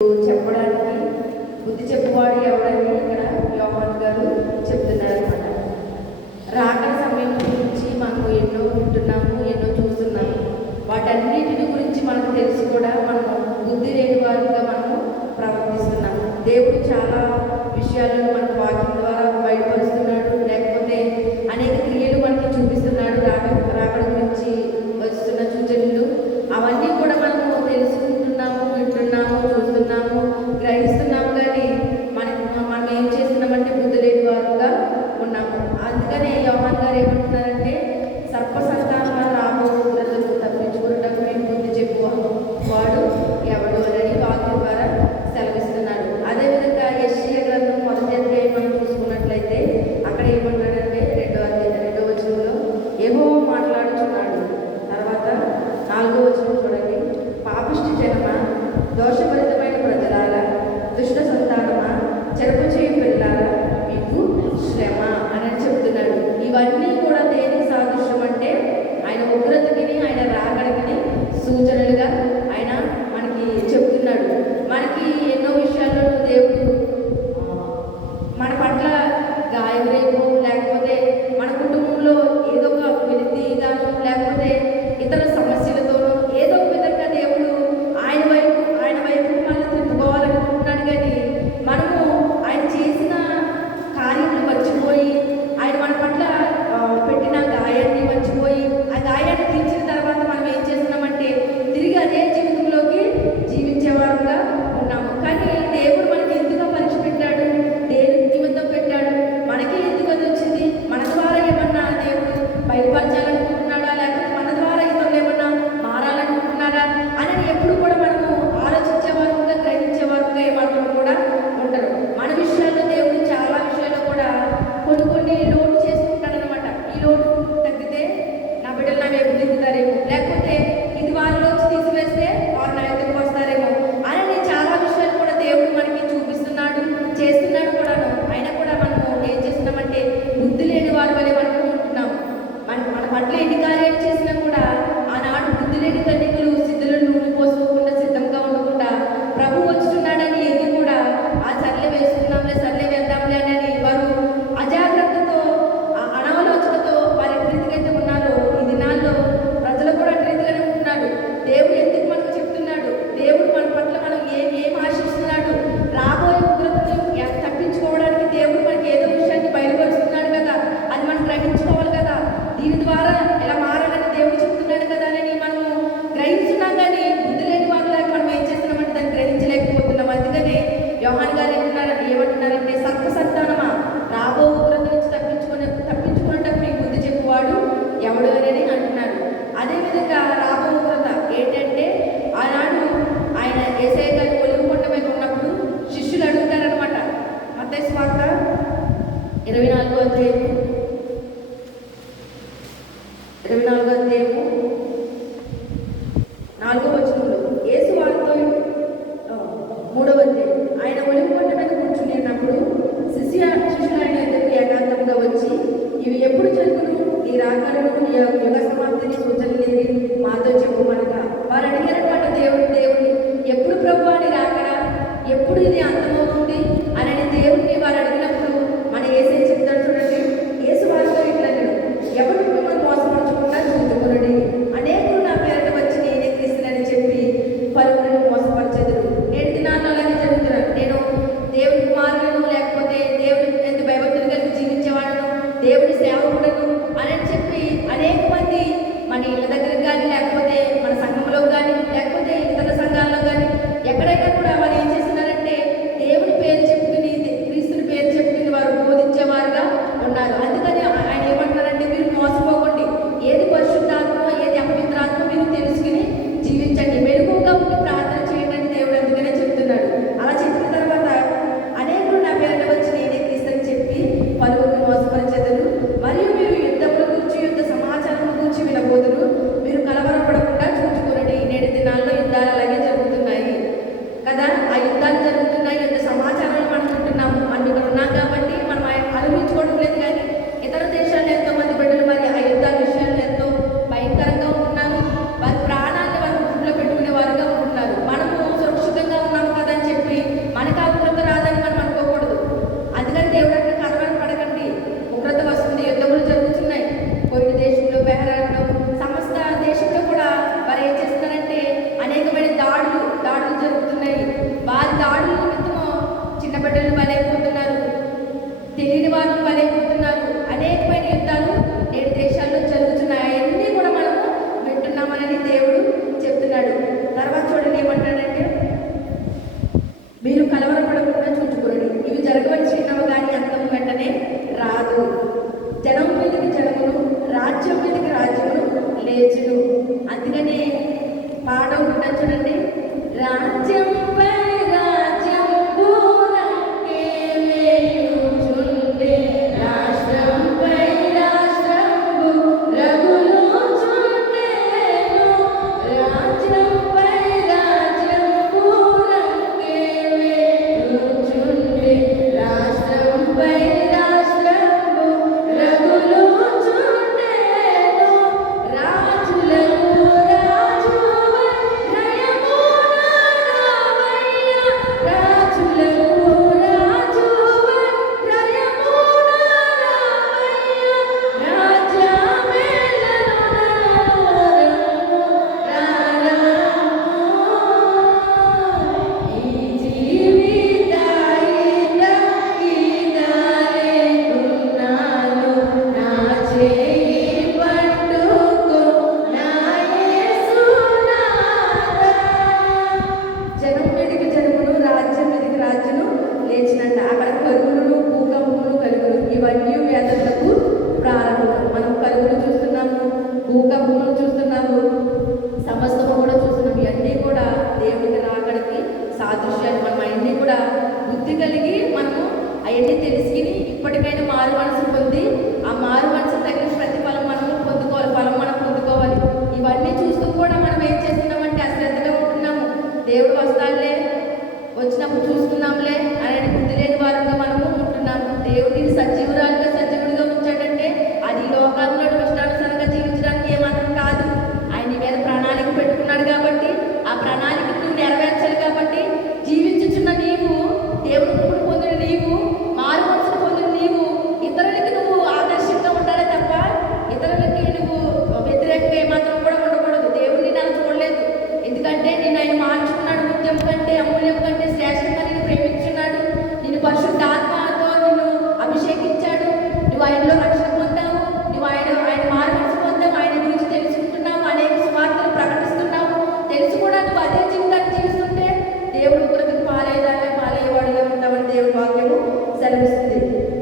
చెప్పడానికి బుద్ధి చెప్పువాడు ఎవరని ఇక్కడ యోహాను గారు చెప్తున్నారు అనమాట. రాకడ సమయం గురించి మనము ఎన్నో వింటున్నాము, ఎన్నో చూస్తున్నాము. వాటన్నిటిని గురించి మనకు తెలిసి కూడా మనము బుద్ధి లేని వారుగా మనము ప్రవర్తిస్తున్నాము. దేవుడు చాలా విషయాలను మనకు వాక్యం ద్వారా బయటపరుస్తున్నాడు, లేకపోతే అనేక క్రియలు మనకి చూపిస్తున్నాడు. రాకడ గురించి వస్తున్న సూచనలు అవన్నీ కూడా మనము తెలుసుకుంటున్నాము, వింటున్నాము, చూస్తున్నాము, గ్రహిస్తున్నాము. కానీ మనం ఏం చేస్తున్నామంటే బుద్ధి లేని వారుగా ఉన్నాము. అందుకనే యోహాను గారు ఏమంటున్నారంటే, సర్ప సంతానమా రాబో ఉగ్రతను తప్పించుకున్నటకు మేము బుద్ధి చెప్పువాడు ఎవడు అని వాక్యం ద్వారా సెలవిస్తున్నాడు. అదేవిధంగా యెషయా గ్రంథం 1వ అధ్యాయం మనం చూసుకున్నట్లయితే అక్కడ ఏమంటాడంటే 2వ వచనంలో యెహోవా మాట్లాడుచున్నాడు. తర్వాత 4వ వచనం చూడండి, పాపిష్టి జనమా, దోషభరితమైన ప్రజలారా, దుష్ట సంతానమా, చెరపు చేయి పిల్లారా, మీకు శ్రమ అని చెప్తున్నాడు. ఇవన్నీ కూడా దేనికి సాదృశ్యం అంటే ఆయన ఉగ్రతకి, ఆయన రాకడికి సూచనలుగా ఆయన మనకి చెప్తున్నాడు. మనకి ఎన్నో విషయాల్లో దేవుడు మన పట్ల గాయం రేపు, లేకపోతే మన కుటుంబంలో ఏదో ఒక విధిగాను, లేకపోతే ఇతర సమస్యలతోనూ ఏదో ఒక విధంగా దేవుడు ఆయన వైపు మనం తిప్పుకోవాలనుకుంటున్నాడు. కానీ మనము ఆయన చేసిన కార్యములు మర్చిపోయి, ఆయన మన పట్ల పెట్టిన గాయాన్ని మర్చిపోయి, ఆ గాయాన్ని తీర్చిన తర్వాత మనం ఏం చేస్తున్నామంటే తిరిగి అదే జీవితంలోకి జీవించేవారుగా ఉన్నాము. కానీ దేవుడు మనకి ఎందుకు పరీక్ష పెట్టాడు, దేని నిమిత్తం పెట్టాడు, మనకి ఎందుకు అది వచ్చింది, మన ద్వారా ఏమన్నా దేవుడు బయలుపరచాలనుకుంటున్నాడా, లేకపోతే మన ద్వారా ఇతరులు ఏమన్నా మారాలనుకుంటున్నాడా అని ఎప్పుడు కూడా మనము ఆలోచించేవారుగా, గ్రహించేవారుగా ఏమాత్రం కూడా ఉంటారు. మన విషయాల్లో దేవుడు చాలా విషయాల్లో కూడా కొన్ని లోటు చేసుకుంటాడనమాట. ఈ లోటు తగ్గితే నా బిడ్డలు నా వైపు దిగుతారేమో, లేకపోతే ఇది వారిలోంచి తీసివేస్తే వారు నా ఎదురుకు వస్తారేమో అని చాలా విషయాలు కూడా దేవుడు మనకి చూపిస్తున్నాడు, చేస్తున్నాడు కూడాను. అయినా కూడా మనము ఏం చేస్తున్నామంటే బుద్ధి లేని వారి వల్ల మనము ఉంటున్నాము. మన పట్ల ఎన్ని కార్యాలు చేసినా కూడా ఆనాడు బుద్ధి లేని కన్యకలు సిద్ధులను నూనె పోసుకోకుండా, సిద్ధంగా ఉండకుండా ప్రభు వచ్చుతున్నాడని ఎన్ని కూడా ఆ సర్లే వేసుకున్నాంలే, సర్లే వేద్దాంలే అని వారు అజాగ్రత్తతో, అనాలోచనతో వారి రీతికైతే ఉన్నారో ఈ దినాల్లో ప్రజలు కూడా రీతిగానే ఉంటున్నాడు. దేవుడు ఎందుకు మనకు చెప్తున్నాడు, దేవుడు మన పట్ల మనం ఏం ఆశిస్తున్నాడు, రాబోయే ఉగ్రతను తప్పించుకోవడానికి దేవుడు మనకి ఏదో విషయాన్ని బయలుపరుస్తున్నాడు కదా, అది మనం గ్రహించుకోవాలి కదా, దీని ద్వారా ఎలా మారాలని దేవుడు చెప్తున్నాడు కదా అని మనము గ్రహిస్తున్నాం. కానీ బుద్ధి లేని వాళ్ళ మనం ఏం చేస్తున్నామంటే దాన్ని గ్రహించలేకపోతున్నాం. అందుకనే యోహాను గారు ఏమంటున్నారంటే సర్ప సంతానమా, రాబో ఉగ్రత నుంచి తప్పించుకున్నట్టు మీకు బుద్ధి చెప్పువాడు ఎవడు అని అంటున్నాడు. అదేవిధంగా రాబో ఉగ్రత ఏంటంటే ఆనాడు ఆయన యేసయ్య గారి ఒలివ కొండ మీద ఉన్నప్పుడు శిష్యులు అడుగుతారనమాట. మత్తయి సువార్త 24వ అధ్యాయము 4వ వచనంలో యేసు వారితో 3వ అధ్యాయం, ఆయన ఒలివ కొండ మీద కూర్చుని ఉన్నప్పుడు శిష్యులు ఆయన ఎదురు ఏకాంతంగా వచ్చి, ఇవి ఎప్పుడు జరుగును, ఈ రాకడను, నీ యుగ సమాప్తిని సూచనలేని మాతో చెప్పమనగా వారు అడిగారనమాట దేవుడిని, ఎప్పుడు ప్రభువా నీ రాకడ, ఎప్పుడు ఇది అంతమవుతుంది అని దేవుడిని వారు అడిగినప్పుడు మన యేసయ్య చెప్తాడు చూడండి. యేసు వారితో ఇట్లా అన్నాడు, ఎవరు మిమ్మల్ని మోసపరచకుండా చూచుకునండి, అనేకులు నా పేరిట వచ్చి నేనే క్రీస్తునని చెప్పి పలువురిని మోసపరచెదరు. నేటి దినాల్లో అలాగే జరుగుతున్నాను. నేను దేవుని కుమారులను, లేకపోతే దేవుని ఎంత భయభక్తులు కలిగి జీవించేవాడును, దేవుని సేవకుడను అని చెప్పి అనేక మంది మన ఇళ్ళ దగ్గరకు కానీ, లేకపోతే మన సంఘంలో కానీ, లేకపోతే ఇతర సంఘాల్లో కానీ ఎక్కడైనా కూడా వారు ఏం చేస్తున్నారంటే దేవుని పేరు చెప్పుకుని, క్రీస్తుని పేరు చెప్పుకుని వారు బోధించేవారుగా ఉన్నారు. అందుకని ఆయన ఏమంటున్నారంటే మీరు మోసపోకండి, ఏది పరిశుద్ధాత్మ, ఏది అపవిత్రాత్మ మీరు తెలుసుకుని జీవించండి, మెరుగుగా ఉండి ప్రార్థన చేయండి అని దేవుడు అందుకనే చెప్తున్నాడు. అలా చెప్పిన తర్వాత అనేకులు నా పేరున వచ్చి నేనే క్రీస్తుని చెప్పి పలువురిని మోసపరిచెదరు, మరియు మీరు యుద్ధముల గురించి, యుద్ధ సమాచారం గురించి వినబోదురు, మీరు కలవరపడకుండా చూచుకునండి. నేటి దినాల్లో యుద్ధాలు అలాగే జరుగుతున్నాయి కదా, ఆ యుద్ధాలు జరుగుతున్నాయి, యుద్ధ సమాచారాలు మనం వింటున్నాము. మనం ఇక్కడ ఉన్నాం కాబట్టి మనం అనుభవించుకోవడం లేదు. కానీ ఇతర దేశాల్లో ఎంతో మంది బిడ్డలు మరి ఆ యుద్ధాల విషయాలు ఎంతో భయంకరంగా ఉంటున్నారు. వారి ప్రాణాన్ని వారి గుండెలో పెట్టుకునే వారుగా ఉంటున్నారు. మనము సురక్షితంగా ఉన్నాము కదా అని చెప్పి మీరు కలవరపడకుండా చూచుకోండి. ఇవి జరగవలసినవి కానీ అంతం వెంటనే రాదు. జనం మీదకి జనమును, రాజ్యం మీదకి రాజ్యమును లేచును. అందుకనే పాట ఉంటుంది చూడండి, రాజ్యంపై రాజ్యం పూరంకే వేయుచుండే, రాష్ట్రంపై రాష్ట్రంబు రగులుచుండెను. రాజ్యంపై రాజ్యం పూరంకే వేయుచుండే, రాష్ట్రంపై రాష్ట్రంబు రగులుచుండెను. రాజులకు రాజువై నయమున రావయ్య, రాజులకు రాజువై నయమున రావయ్య, రాజ్యమేలను రారము. ఈ జీవితాయితకిదారేకున్నాను, నా చేయి పట్టుకో నా యేసునాథా. జనం మీదకి జనమును, రాజ్యం మీదకి రాజును లేచినంట. అక్కడ కరువులను, భూకంపములు కలుగును. ఇవన్నీ వ్యాధులకు ప్రారంభం. మనం కరువులు చూస్తున్నాము, భూకంపములు చూస్తున్నాము, సమస్తము కూడా చూస్తున్నాము. ఇవన్నీ కూడా దేవుడికి రాకడికి సాదృశ్యాలు. మనం అవన్నీ కూడా బుద్ధి కలిగి మనము అవన్నీ తెలుసుకుని ఇప్పటికైనా మారు మనసు పొంది ఆ మారు మనసు తగిన ప్రతిఫలం మనము పొందుకోవాలి, ఫలం మనం పొందుకోవాలి. ఇవన్నీ చూస్తూ కూడా మనం ఏం చేస్తున్నామంటే అశ్రద్ధగా ఉంటున్నాము. దేవుడు వస్తాడులే, వచ్చినప్పుడు చూసుకున్నాంలే అనే బుద్ధి లేని వారంగా మనము ఉంటున్నాము. దేవుడిని సజీవురాలుగా సజీవుడిగా ఉంచాడంటే అది ఈ లోకాల్లో ఇష్టానుసారంగా జీవించడానికి ఏమాత్రం కాదు. ఆయన మీద ప్రణాళిక పెట్టుకున్నాడు కాబట్టి ఆ ప్రణాళిక నువ్వు నెరవేర్చాలి. కాబట్టి జీవించుచున్న నీవు, దేవుడు కృపను పొందిన నీవు, మారు మనసును పొందిన నీవు ఇతరులకి నువ్వు ఆదర్శంగా ఉండాలి తప్ప ఇతరులకి నువ్వు వ్యతిరేకంగా ఏమాత్రం కూడా ఉండకూడదు. దేవుడిని నన్ను చూడలేదు, ఎందుకంటే నేను ఆయన మార్చుకున్నాడు. ముత్యం కంటే అమూల్యం కంటే శ్రేష్టంగా నేను ప్రేమించున్నాడు. నేను పరిశుద్ధ ఆత్మతో నిన్ను అభిషేకించాడు. నువ్వు ఆయనలో రక్షణ పొందావు, నువ్వు ఆయన మారు మనసు పొందావు, ఆయన గురించి తెలుసుకుంటున్నావు, అనేక సువార్తలు ప్రకటిస్తున్నావు. తెలుసు కూడా నువ్వు అదే జీవితాన్ని జీవిస్తుంటే దేవుడు ఉగ్రతకు పాలయ్యేవాడుగా ఉంటామని దేవుడి వాక్యము సెలవిస్తుంది.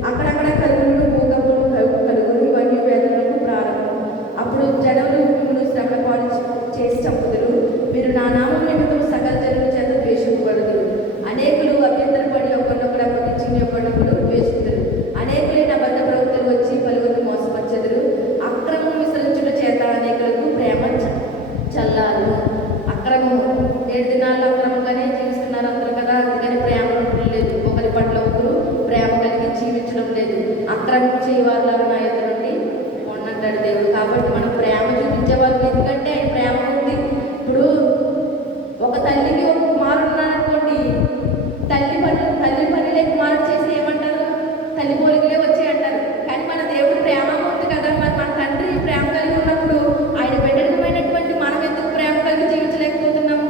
అక్కడక్కడ కలుగులు, భూకంపములు కలుగులు, ఇవన్నీ వేదనలకు ప్రారంభం. అప్పుడు జనములు మిమ్మల్ని శ్రమపాటు చేసి చంపుదురు. మీరు నా నామం నిమిత్తం సకల జనుల చేత ద్వేషింపబడుదురు. అనేకులు అభ్యంతరపడి ఒకరినొకరు అప్పగించి ఒకరినొకరు ద్వేషించరు. అనేకులైన అబద్ధ ప్రవక్తలు వచ్చి పలువురిని మోసపరచెదరు. అక్రమం విసరించుట చేత అనేకులకు ప్రేమ చల్లారు. అక్రమము 7 దినాల్లో అక్రమంగానే జీవిస్తున్నారు అందరూ కదా. అందుకని ప్రేమ ఉండడం లేదు, ఒకరి పట్ల ఒకరు ప్రేమ కలిగి జీవించడం లేదు. అక్రమం చేయవాళ్ళ నా ఎదురు నుండి ఉన్నంటాడు దేవుడు. కాబట్టి మనం ప్రేమ చూపించేవాళ్ళు, ఎందుకంటే ఆయన ప్రేమ ఉంది. ఇప్పుడు ఒక తల్లికి ఒక కుమారుడు ఉన్నాడనుకోండి, తల్లి పనిలే కుమారుడు చేసి ఏమంటారు, తల్లి పోలికలే వచ్చాయి అంటారు. కానీ మన దేవుడు ప్రేమ ఉంది కదా. మరి మన తండ్రి ప్రేమ కలిగి ఉన్నప్పుడు ఆయన బిడ్డలమైనటువంటి మనం ఎందుకు ప్రేమ కలిగి జీవించలేకపోతున్నాము?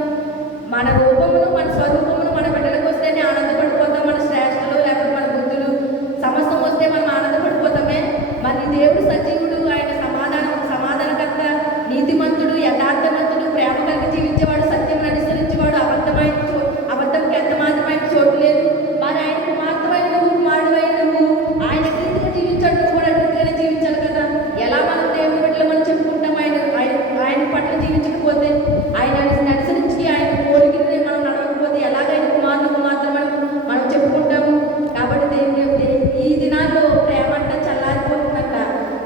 మన రూపమును, మన స్వరూపమును మన బిడ్డలకు వస్తేనే ఆనందపడిపోతాం. మన శ్రేష్టలు లేకపోతే మన బుద్ధులు సమస్తం వస్తే మనం ఆనందపడిపోతామే. మరి దేవుడు సజీవుడు, ఆయన సమాధానకర్త, నీతిమంతుడు, యథార్థవంతుడు, ప్రేమ కలిగి జీవించేవాడు, సత్యం అనుసరించేవాడు, అబద్ధంకి ఎంత మాత్రమైన చోటు లేదు. మరి ఆయనకు మాత్రమైన నువ్వు కుమారుడు అయిన నువ్వు ఆయన రీతిగా జీవించాడు, నువ్వు కూడా రీతిగానే జీవించాలి కదా. ఎలా మనం దేవుని బిడ్డలు మనం చెప్పుకుంటాం? ఆయన పట్ల జీవించకపోతే, ఆయన అనుసరించి ఆయన పోలికని మనం నడవకపోతే ఎలాగ ఆయన కుమారులకు మాత్రమే మనం చెప్పుకుంటాము? కాబట్టి దేవుని ఈ దినాల్లో ప్రేమ అంట చల్లారిపోతుందంట.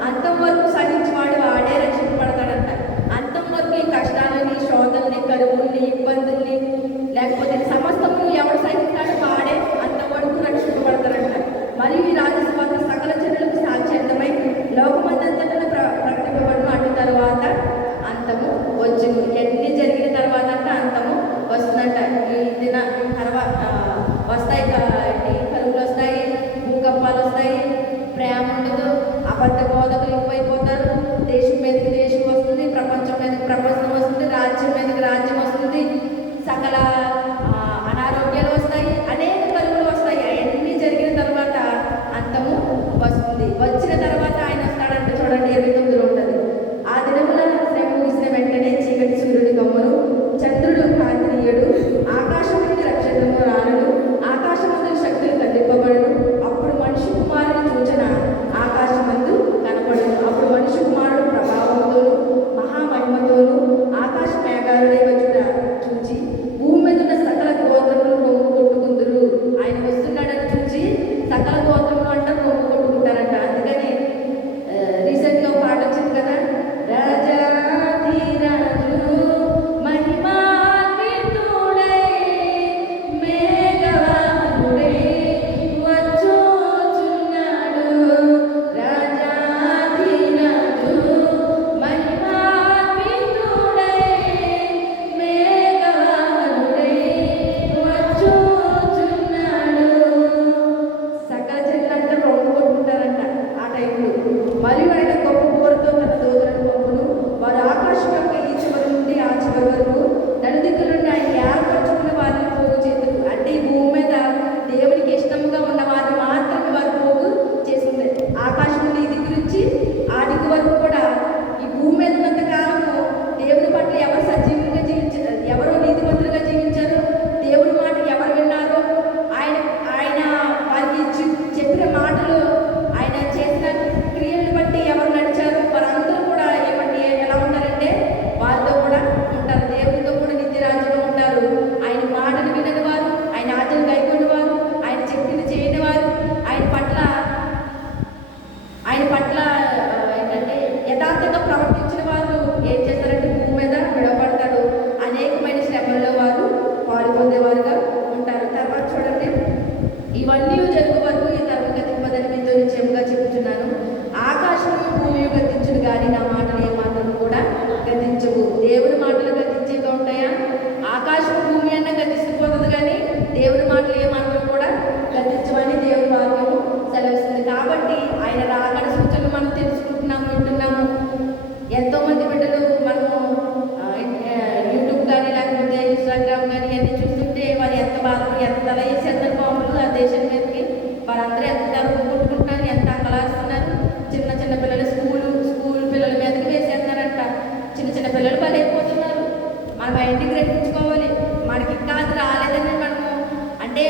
అంతం వరకు సహించేవాడు వాడే రక్షింపబడతాడంట. అంతం వరకు ఈ కష్టాలని, శోధల్ని, కరువుల్ని, ఇబ్బందుల్ని, లేకపోతే సమస్తము ఎవడు సహిస్తాడో వాడే అంతం వరకు రక్షింపబడతాడంట. మరియు ఈ రాజస్వార్థ సకల జనులకు సాధ్యమై లోకమందంతటను ప్రకటింపబడును. అటు తర్వాత అంతము వచ్చును. ఎన్ని జరిగిన తర్వాత అంట అంతము వస్తుందంట. ఈ దిన తర్వాత వస్తాయి, కరువులు వస్తాయి, భూకంపాలు వస్తాయి, ప్రేమ ఉండదు, అబద్ధ బోధకులు ఎక్కువైపోతారు, దేశం మీదకి దేశం వస్తుంది, ప్రపంచం మీదకి ప్రపంచం వస్తుంది, రాజ్యం మీదకి రాజ్యం వస్తుంది, సకల అనారోగ్యాలు వస్తాయి, అనేక కరువులు వస్తాయి. అవన్నీ జరిగిన తర్వాత అంతము వస్తుంది. వచ్చిన తర్వాత ఆయన వస్తాడంటే చూడండి 29 ఉంటుంది. ఆ దినమున శ్రమ ముగిసిన వెంటనే చీకటి సూర్యుడి గమ్మును, చంద్రుడు కాంతినీయుడు, ఆకాశం నుండి నక్షత్రము రానును, తల వేసేస్తారు బాంబులు ఆ దేశం మీదకి. వారందరూ ఎంత కొట్టుకుంటున్నారు, ఎంత అంగలాస్తున్నారు. చిన్న చిన్న పిల్లలు స్కూల్ పిల్లల మీదకి వేసేస్తున్నారంట. చిన్న చిన్న పిల్లలు బలైపోతున్నారు. మనం బయటికి గ్రహించుకోవాలి. మనకి ఇంకా అది రాలేదని మనము అంటే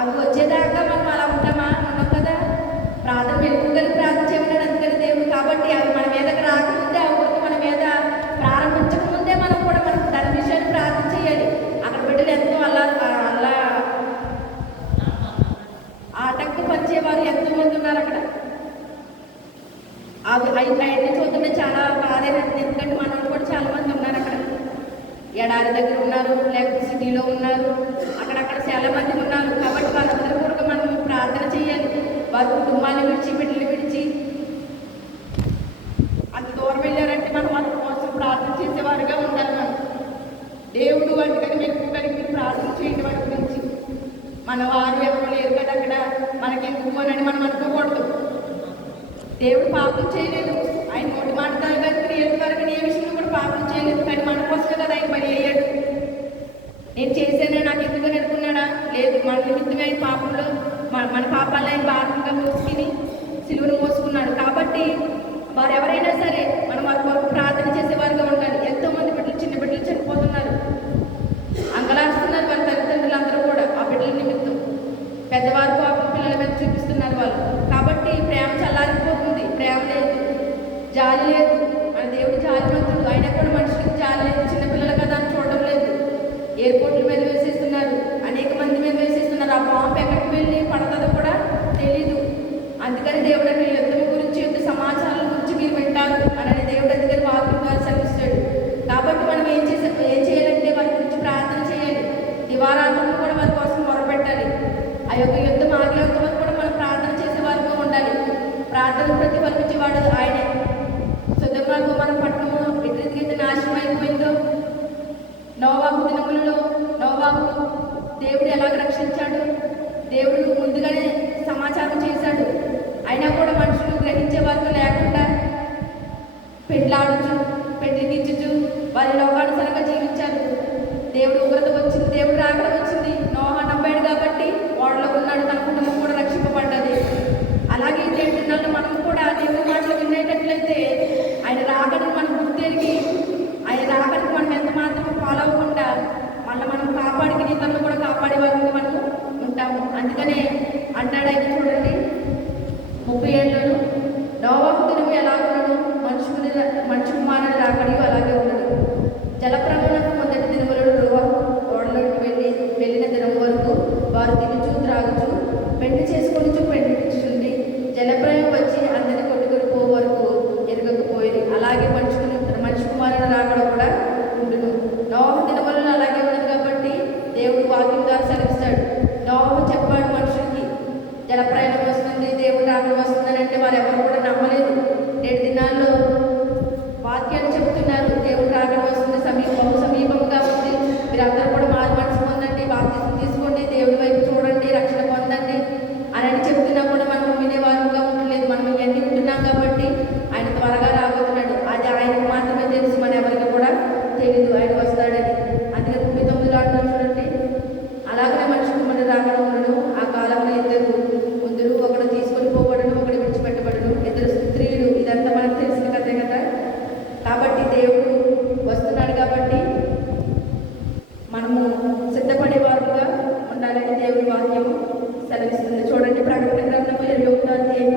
అవి వచ్చేదాకా మనం అలా ఉంటామా? ఉన్నాం కదా. ప్రార్థన వెలుగుగలి ప్రార్థన చేయమన్నాడు అందుకని దేవుడు. కాబట్టి అవి మన మీదకి రాకముందే, అవి మన మీద ప్రారంభించకముందే మనం కూడా దాని విషయాన్ని ప్రార్థన చేయాలి. అక్కడ బిడ్డలు ఎంతో అలా ఆటంకపరిచేవారు ఎంతో మంది ఉన్నారు అక్కడ. అవన్నీ చూస్తుంటే చాలా బాధేస్తుంది. ఎందుకంటే మన కూడా చాలా మంది ఉన్నారు అక్కడ. ఎడారి దగ్గర ఉన్నారు, లేకపోతే సిటీలో ఉన్నారు, అక్కడక్కడ చాలా మంది ఉన్నారు. కాబట్టి వాళ్ళందరూ కూడా మనం ప్రార్థన చేయాలి. వారి కుటుంబాన్ని విడిచి, బిడ్డలు విడిచి అంత దూరం వెళ్ళారంటే మనం వాళ్ళ కోసం ప్రార్థన చేసేవారుగా ఉండాలి. మనం దేవుడు అందుకని మీరు ప్రార్థన చేయండి వారి గురించి. మన వారు ఎవరు లేరు కదా అక్కడ, మనకెందుకు అని మనం అనుకోకూడదు. దేవుడు పాపం చేయలేదు. ఆయన నోటి మాట కానీ క్రియల ద్వారా ఏ విషయంలో కూడా పాపం చేయలేదు. కానీ మన కోసమే కదా ఆయన పని అయ్యాడు. నేను చేశానే నాకు ఎందుకని అనుకున్నాడా? లేదు, మన నిమిత్తమే ఆయన పాపంలో మన పాపాలను ఆయన భారంగా మోసుకుని సిలువను మోసుకున్నాడు. కాబట్టి వారు ఎవరైనా సరే మనం వారి కొరకు ప్రార్థన చేసేవారుగా ఉండాలి. ఎంతోమంది బిడ్డలు, చిన్న బిడ్డలు చనిపోతున్నారు, అంగలాస్తున్నారు వారి తల్లిదండ్రులు అందరూ కూడా ఆ బిడ్డల నిమిత్తం. పెద్దవారు పాపం పిల్లల మీద చూపిస్తున్నారు వాళ్ళు. కాబట్టి ప్రేమ చల్లారిపోతుంది. ప్రేమ లేదు, జాలి లేదు. మన దేవుడు జాలిమంతుడు. అయినా కూడా మనుషులకు జాలి లేదు. చిన్నపిల్లలు కదా అని చూడడం లేదు. ఎయిర్పోర్ట్ల మీద వేసేస్తున్నారు, అనేక మంది మీద వేసేస్తున్నారు. ఆ బాంబు ఎక్కడికి వెళ్ళి పడుతుందో కూడా తెలీదు. అందుకని దేవుడు అనే యుద్ధం గురించి, యుద్ధ సమాచారాల గురించి మీరు వింటారు అని దేవుడు అందుకని వాక్యం ద్వారా సెలవిస్తాడు. కాబట్టి మనం ఏం చేయాలంటే వారి గురించి ప్రార్థన చేయాలి. దివారాత్రులు కూడా వారి కోసం మొరపెట్టాలి. ఆ యొక్క యుద్ధం ఆగేంత వరకు కూడా మనం ప్రార్థన చేసే వారిగా ఉండాలి. ప్రార్థన ప్రతిఫలించేవాడు ఆయనే. సొదొమ గొమొర్రా పట్టణము ఎట్టి రీతిగా నాశనం అయిపోయిందో, నోవాహు దినములలో నోవాహు దేవుడు ఎలాగ రక్షించాడు, దేవుడు ముందుగానే సమాచారం చేశాడు. అయినా కూడా మనుషులు గ్రహించే వరకు లేకుండా పెళ్ళాడుచు, పెళ్లికిచ్చుచు వారి లోకానుసారంగా జీవించారు. దేవుడు ఉగ్రత వచ్చింది, దేవుడు రాకడ వచ్చింది. నోవహు నమ్మాడు కాబట్టి ఓడలో ఉన్నాడు, తన కుటుంబం కూడా రక్షింపబడ్డది. అలాగే ఈ దినాల్లో మనం కూడా దేవుడి మాటలు వినేటట్లయితే ఆయన రాకడని మనం గుర్తెరిగి, ఆయన రాకడికి మనం ఎంత మాత్రం ఫాలో అవ్వకుండా మనం కాపాడికి నీతలను కూడా కాపాడే వారికి మనము ఉంటాము. అందుకనే అంటాడు ఆయన, చూడండి 37 నోవాహు దినము ఎలా ఉన్నాడు, మనుషు కుమారుడు రాకడియు అలాగే ఉన్నాడు. జలప్రలయమునకు మొదటి దినములలో నోవాహు ఓడలోకి వెళ్ళిన దినం వరకు వారు తినుచు త్రాగుచు పెళ్లి చేసుకొనుచు పెళ్లిచుండి జలప్రలయం వచ్చి అందరినీ కొట్టుకొని పో వరకు ఎరగకపోయింది. అలాగే మనిషి కుమారుడు రాకడ కూడా ఉండును. నోవాహు దినములలో అలాగే ఉన్నది. కాబట్టి దేవుడు వాక్యం ద్వారా సెలవిస్తాడు. నోవాహు చెప్పాడు మనుషులకి, జలప్రలయం వస్తుంది, దేవుడు రాకడ వస్తుందని. అంటే వారు ఎవరు కూడా నమ్మలేదు. 7 దినాల్లో వాక్యాలు చెబుతున్నారు, దేవుడు రాకడ వస్తుంది, బహు సమీపంగా ఉంది, మీరందరూ కూడా మారు మనసు పొందండి, బాప్తిసం తీసుకోండి, దేవుడి వైపు చూడండి, రక్షణ పొందండి అని చెబుతున్నా కూడా మనం వినేవారుగా ఉండలేదు. మనం ఇవన్నీ వింటున్నాం కాబట్టి ఆయన త్వరగా రాబోతున్నాడు. అది ఆయనకు మాత్రమే తెలుసు, మన ఎవరికి కూడా తెలీదు ఆయన వస్తాడని. అందుకే 39 అంటారు చూడండి, అలాగనే మనిషి కుమారుడు రాకడ ఉండడు. ఆ కాలంలో 2 ముందురు, ఒకడు తీసుకొని పోబడను, ఒకడు విడిచిపెట్టబడను, 2 స్త్రీలు. ఇదంతా మనకు తెలిసిన కథే కదా. కాబట్టి దేవుడు వస్తున్నాడు కాబట్టి మనము సిద్ధపడే వారుగా ఉండాలని దేవుడి వాక్యం సెలవిస్తుంది. చూడండి, ప్రకటన గ్రంథము 21వ అధ్యాయం.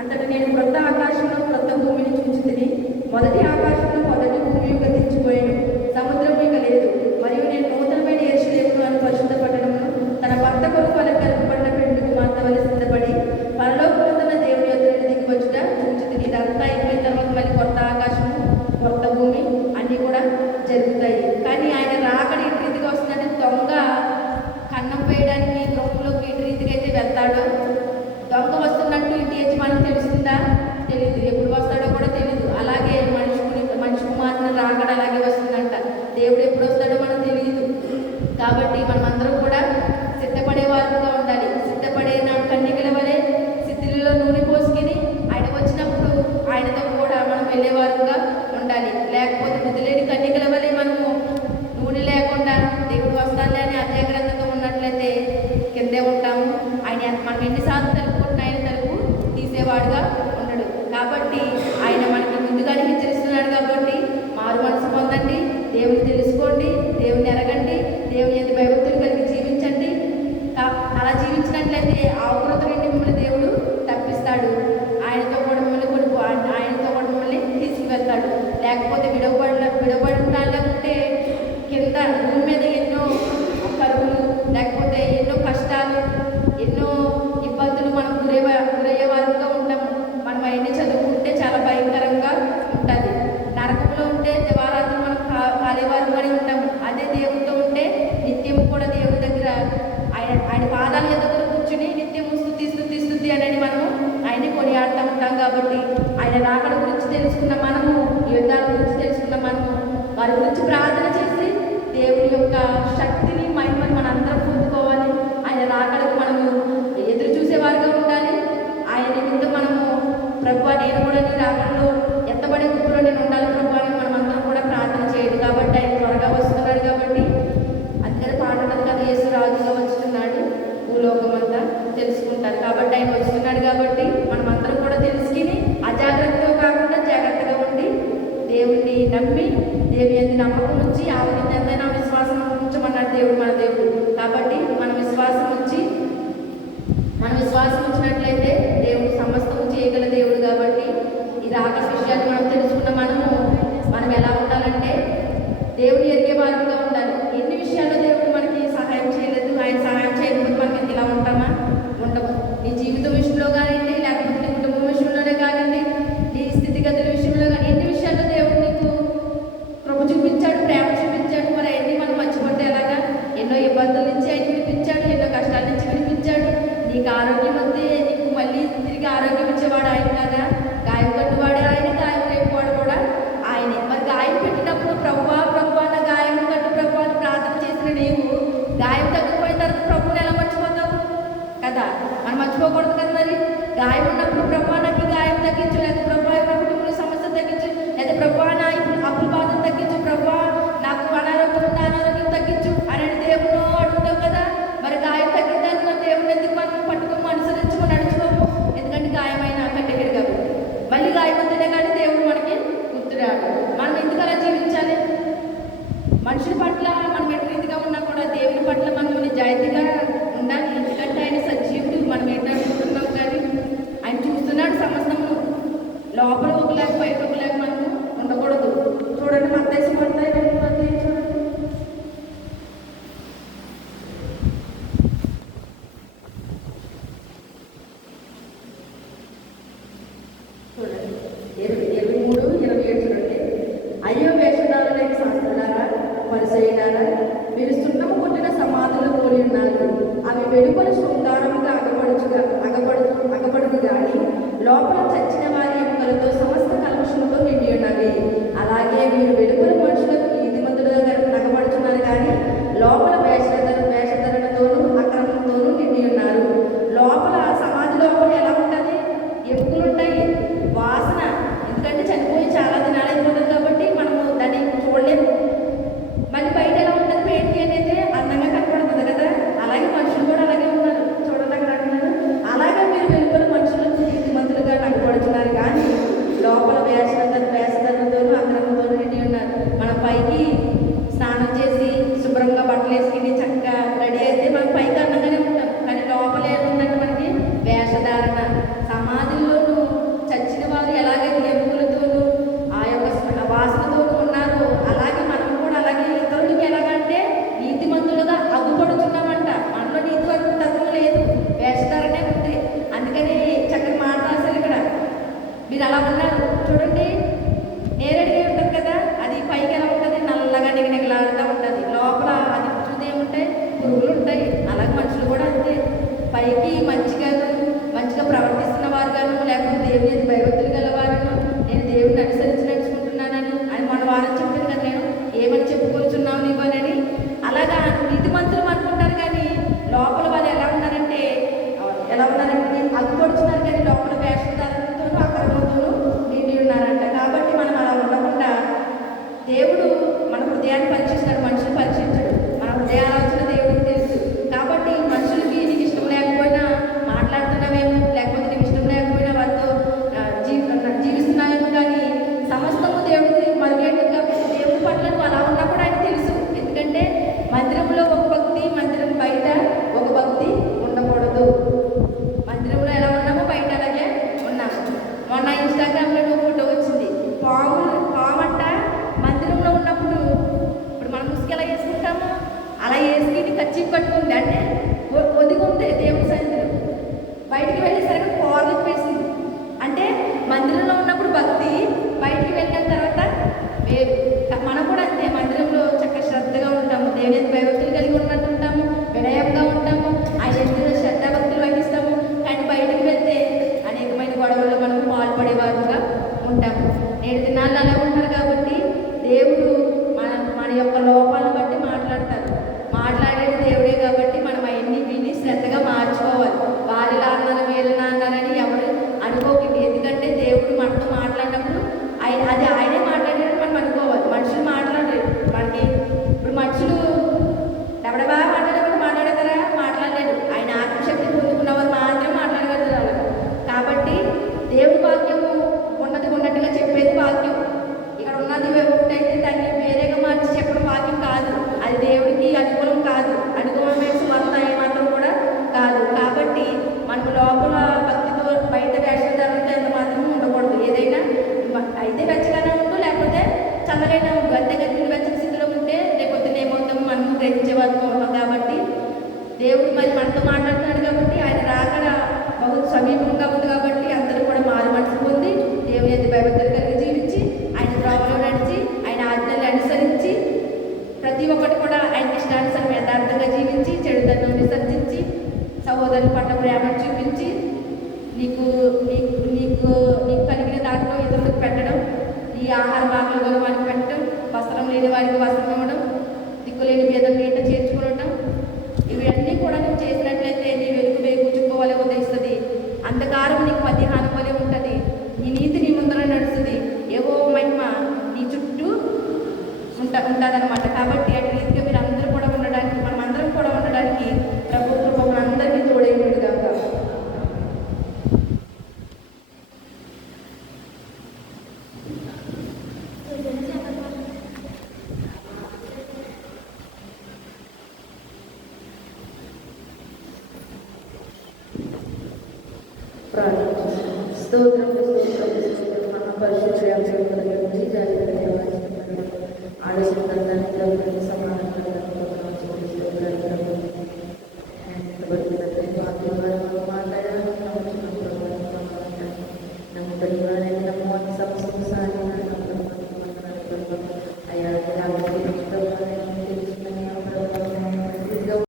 అంతటా నేను క్రొత్త ఆకాశంలో క్రొత్త భూమిని చూచితిని. మొదటి ఆకాశంలో మొదటి భూమి గతించిపోయాను, సముద్రం ఇక లేదు. మరియు నేను నూతనమైన యెరూషలేమును అను పరిశుద్ధ పట్టణమును తన భర్త కొరకు అలంకరింపబడిన పెండ్లి కుమార్తె వలె సిద్ధపడి పరలోకమందున్న దేవుని యొద్ద నుండి దిగి వచ్చుట చూచితిని. ఇదంతా అయిపోయిన తర్వాత మళ్ళీ కొత్త ఆకాశము, కొత్త భూమి అన్నీ కూడా జరుగుతాయి. కానీ ఆయన రాకడ ఇటు రీతిగా వస్తుందంటే, దొంగ కన్నం వేయడానికి గృహంలోకి ఇటు రీతిగా అయితే వెళ్తాడో, దొంగ వస్తున్నట్టు ఇంటి యజమానికి తెలుస్తుందా? తెలీదు. ఎప్పుడు వస్తాడో కూడా తెలీదు. అలాగే మనిషి కుమారుని రాకడ అలాగే వస్తుందంట. దేవుడు ఎప్పుడు వస్తాడో మనకు తెలియదు. కాబట్టి మనమందరం కూడా సిద్ధపడే వారుగా ఉండాలి. సిద్ధపడిన కన్యకల వలె సిద్ధిలో నూనె పోసుకుని ఆయన వచ్చినప్పుడు ఆయనతో కూడా మనం వెళ్ళేవారుగా ఉండాలి. లేకపోతే బుద్ధి లేని కన్యకల వలె మనము నూనె లేకుండా దేవుడు వస్తాడులే అని అజయగ్రంథంగా ఎన్నిసార్లు తలుపుకుంటున్న ఆయన తలుపు తీసేవాడుగా ఉండడు. కాబట్టి ఆయన మనకి ముందుగానే హెచ్చరిస్తున్నాడు. కాబట్టి మారు మనసు పొందండి, దేవుని తెలుసుకోండి, దేవుని ఎరగండి, దేవుని ఎందు భయభక్తులు కలిగి జీవించండి. అలా జీవించినట్లయితే ఆ ఉగ్రత నుండి మిమ్మల్ని దేవుడు తప్పిస్తాడు. ఆయనతో కూడా మిమ్మల్ని ఆయనతో కూడా మిమ్మల్ని తీసుకువెళ్తాడు. లేకపోతే విడవబడిన ఉంటే కింద భూమి మీద ఎన్నో కరువులు, లేకపోతే ఎన్నో కష్టాలు, ఎన్నో ఇబ్బందులు మనం గురయ్యే వారుగా ఉంటాము. మనం అవన్నీ చదువుకుంటే చాలా భయంకరంగా ఉంటుంది. నరకంలో ఉంటే దివారాత్రులు మనం కాలేవారుగానే ఉంటాము. అదే దేవుడితో ఉంటే నిత్యము కూడా దేవుడి దగ్గర ఆయన పాదాల దగ్గర కూర్చుని నిత్యము స్తుతి అనేది మనము ఆయన్ని కొనియాడుతూ ఉంటాం. కాబట్టి ఆయన రాకడ గురించి తెలుసుకున్న మనము, యుద్ధాల గురించి తెలుసుకున్న మనము, వారి గురించి ప్రార్థన చేసి దేవుని యొక్క శక్తిని మహిమని మన అందరం పొందుకోవాలి. ఆయన రాకడకు మనము ఎదురు చూసేవారుగా ఉండాలి. ఆయన నిమిత్తం మనము ప్రభువా నేను కూడా నీ రాకడలో ఎత్తబడే గుర్తులో నేను ఉండాలి ప్రభువా అని మనం అందరం కూడా ప్రార్థన చేయాలి. కాబట్టి ఆయన త్వరగా వస్తున్నాడు. కాబట్టి అందుకని పాట ఉన్నది కదా, యేసు రాజుగా వస్తున్నాడు, భూలోకమంతా తెలుసుకుంటారు. కాబట్టి ఆయన వస్తున్నాడు. కాబట్టి మనం అందరం కూడా తెలుసుకుని అజాగ్రత్తగా కాకుండా జాగ్రత్తగా ఉండి దేవుణ్ణి నమ్మి దేవుని యందు నమ్మకం ఉంచి ఆవిడ ఎంతైనా విశ్వాసం ఉంచమన్నాడు దేవుడు, మన దేవుడు. కాబట్టి మనం విశ్వాసం ఉంచినట్లయితే దేవుడు సమస్తము చేయగల దేవుడు. కాబట్టి ఈ రాకడ విషయాన్ని మనం తెలుసుకున్న మనం ఎలా ఉండాలంటే దేవుని ఎరిగే వారంగా ఉండాలి. ఎన్ని విషయాల్లో దేవుడు మనకి సహాయం చేయలేదు, ఆయన సహాయం చేయకపోతే మనం ఇలా ఉంటామా? ఉండము. నీ జీవితం విషయంలో కానివ్వండి, లేకపోతే నీ కుటుంబం విషయంలోనే కానివ్వండి, నీ స్థితిగతుల విషయంలో కానీ ఎన్ని విషయాల్లో దేవుడు నీకు కృప చూపించాడు, ప్రేమ చూపించాడు. మరి అవన్నీ మనం మర్చిపోతే ఎలాగా? ఎన్నో ఇబ్బందుల నుంచి ఆయన విడిపించాడు, ఎన్నో కష్టాల నుంచి విడిపించాడు. నీకు ఆరోగ్యం వస్తే నీకు మళ్ళీ తిరిగి ఆరోగ్యం ఇచ్చేవాడు ఆయన కదా. గాయం కట్టువాడే ఆయన, గాయం రేపువాడు కూడా ఆయనే. మరి గాయం పెట్టినప్పుడు ప్రభువా నా గాయం కట్టు ప్రభు అని ప్రార్థన చేసిన నీవు గాయం తగ్గిపోయిన తర్వాత ప్రభుని ఎలా మర్చిపోతావు కదా? మనం మర్చిపోకూడదు కదా. మరి గాయం ఉన్నప్పుడు ప్రభువా నాకు గాయం తగ్గించు, లేదా ప్రభువా నా కుటుంబంలో సమస్య తగ్గించు, లేదా ప్రభువా నా అప్పుల బాధను తగ్గించు, ప్రభువా నాకు అనారోగ్యం తగ్గించు అని దేవుడు అడుగుతావు కదా. మరి గాయం తగ్గిందని మన దేవుడు ఎందుకు మనం పట్టుకోము, అనుసరించుకొని నడుచుకోము? ఎందుకంటే గాయమైన కట్టెగడు కాబట్టి. మళ్ళీ గాయమంతేనే కానీ దేవుడు మనకి గుర్తురాడు. మనం ఎందుకు అలా జీవించాలి? మనుషుల పట్ల మనం ఎటు రీతిగా ఉన్నా కూడా దేవుని పట్ల మనం నిజాయితీగా ఉండాలి. ఎందుకంటే ఆయన సజీవుడు. మనం ఏంటనుకుంటున్నాం కానీ ఆయన చూస్తున్నాడు సమస్తము. లోపల ఒకలేక బయట ఒకలేక మనము ఉండకూడదు. చూడండి మత్తయి సువార్త 8వ అధ్యాయం చూడండి. చూడండి 23:27 చూడండి. అయ్యో వేషధారులైన శాస్త్రులారా, పరిసయ్యులారా, మీరు సున్నము కొట్టిన సమాధులు పోలి ఉన్నారు. అవి వెలుపల శృంగారముగా అగపడును గాని లోపల చచ్చిన వారి ఎముకలతో సమస్త కల్మషంతో నిండి ఉన్నవి. అలాగే మీరు వెలుపల మనుషులకు నీతిమంతులుగా అగపడుతున్నారు కానీ లోపల వేషధరణతోనూ అక్రమంతోనూ నిండి ఉన్నారు. లోపల సమాధి లోపల ఎలా ఉంటుంది? ఎముకలు ఉంటాయి, వాసన. ఎందుకంటే చనిపోయి చాలా దినాలు అయిపోతుంది కాబట్టి మనము దాన్ని చూడలేము. మళ్ళీ బయట ఎలా ఉంటుంది? పెయింట్ అనేది అందంగా కనపడుతుంది కదా. అలాగే మనుషులు కూడా అలాగే ఉన్నారు. చూడండి అక్కడ అంటున్నారు, అలాగే మీరు వెలుపల మనుషులకు నీతిమంతులుగా కనపడుతున్నారు కానీ దేవుడు మరి మనతో మాట్లాడుతున్నాడు కాబట్టి ఆయన రాకడ బహు సమీపంగా ఉంది కాబట్టి అందరూ కూడా మారు మనసు పొంది దేవుని యొక్క భయభక్తులు కలిగి జీవించి ఆయన త్రోవలో నడిచి ఆయన ఆజ్ఞలు అనుసరించి ప్రతి ఒక్కటి కూడా ఆయన ఇష్టానుసారం యథార్థంగా జీవించి చెడుతనం విసర్జించి సహోదరుల పట్ల ప్రేమను చూపించి నీకు నీకు నీకు నీకు కలిగిన దాంట్లో ఇతరులకు పెట్టడం, ఈ ఆహార భాగాలు గల వారికి పెట్టడం, వస్త్రం లేని వారికి వస్త్రం ఇవ్వడం, దిక్కులేని మీద నీట చేర్చుకోవడం, ఇవన్నీ కూడా నువ్వు చేసినట్లయితే నీ వెలుగు వేగుచుకోవాలి ఉదయిస్తుంది. అంధకారం నీకు మధ్యాహ్నం వలె ఉంటుంది. నీ నీతి నీ ముందర నడుస్తుంది. ఏవో మహిమ నీ చుట్టూ ఉంటుందన్నమాట. కాబట్టి అటు రీతిగా మీరు అందరూ కూడా ఉండడానికి, మనం అందరం కూడా ఉండడానికి ప్రభు కృప అందరికీ తోడైనది కాక. స్తోత్రం మహాపరిశుద్ధ ఆలోచన సమాధానం